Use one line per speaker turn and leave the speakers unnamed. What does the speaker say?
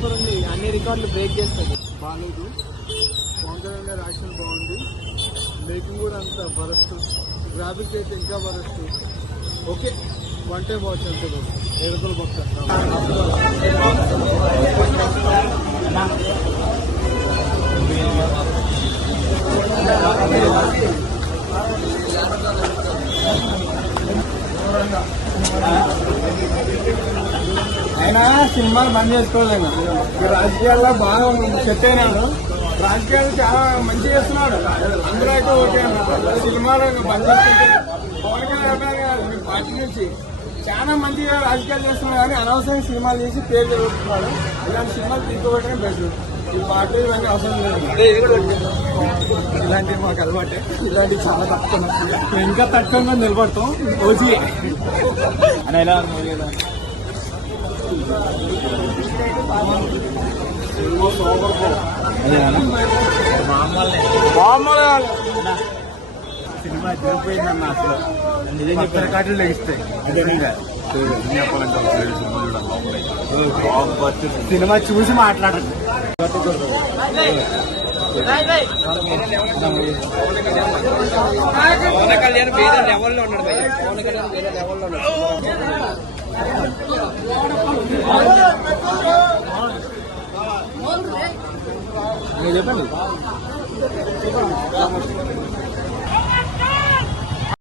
Super ఉంది అన్ని రికార్డులు బ్రేక్ చేస్తుంది
బాగాలేదు పవన్ కళ్యాణ్ గారి యాక్షన్ బాగుంది. మేకింగ్ కూడా అంత బరస్ట్ గ్రాఫిక్స్ అయితే ఇంకా burst okay one time watch అంతే ఎరుకలు ఏడుకలు
అయినా సినిమాలు బంద్ చేసుకోలేము. ఈ రాజకీయాల్లో బాగా సెట్ అయినాడు. రాజకీయాలు చాలా మంచిగా చేస్తున్నాడు. అందరూ అయితే ఓకే అన్నారు. సినిమాలు బంద్ చేసుకుంటే పవన్ కళ్యాణ్ గారు మీ పార్టీ నుంచి చాలా మంచిగా రాజకీయాలు చేస్తున్నాడు కానీ అనవసరంగా సినిమాలు చేసి పేరు జరుగుతున్నాడు ఇలాంటి సినిమాలు తీసుకోవడమే బెటర్ ఈ పార్టీ ఇవన్నీ అవసరం లేదు. ఇలాంటివి మాకు అలవాటే. ఇలాంటివి చాలా తక్కువ ఇంకా తక్కువగా నిలబడతాం. ఓజీ. అని ఎలా సినిమా జరిగిపోయిందన్న అసలు నిజంగా కాట్లు లెగిస్తాయి నిజంగా సినిమా చూసి మాట్లాడండి
పవన్ కళ్యాణ్ వేరే లెవెల్లో ఉన్నాడు భయ్య పవన్ కళ్యాణ్ వేరే లెవెల్లో ఉన్నాడు.
చెప్పండి.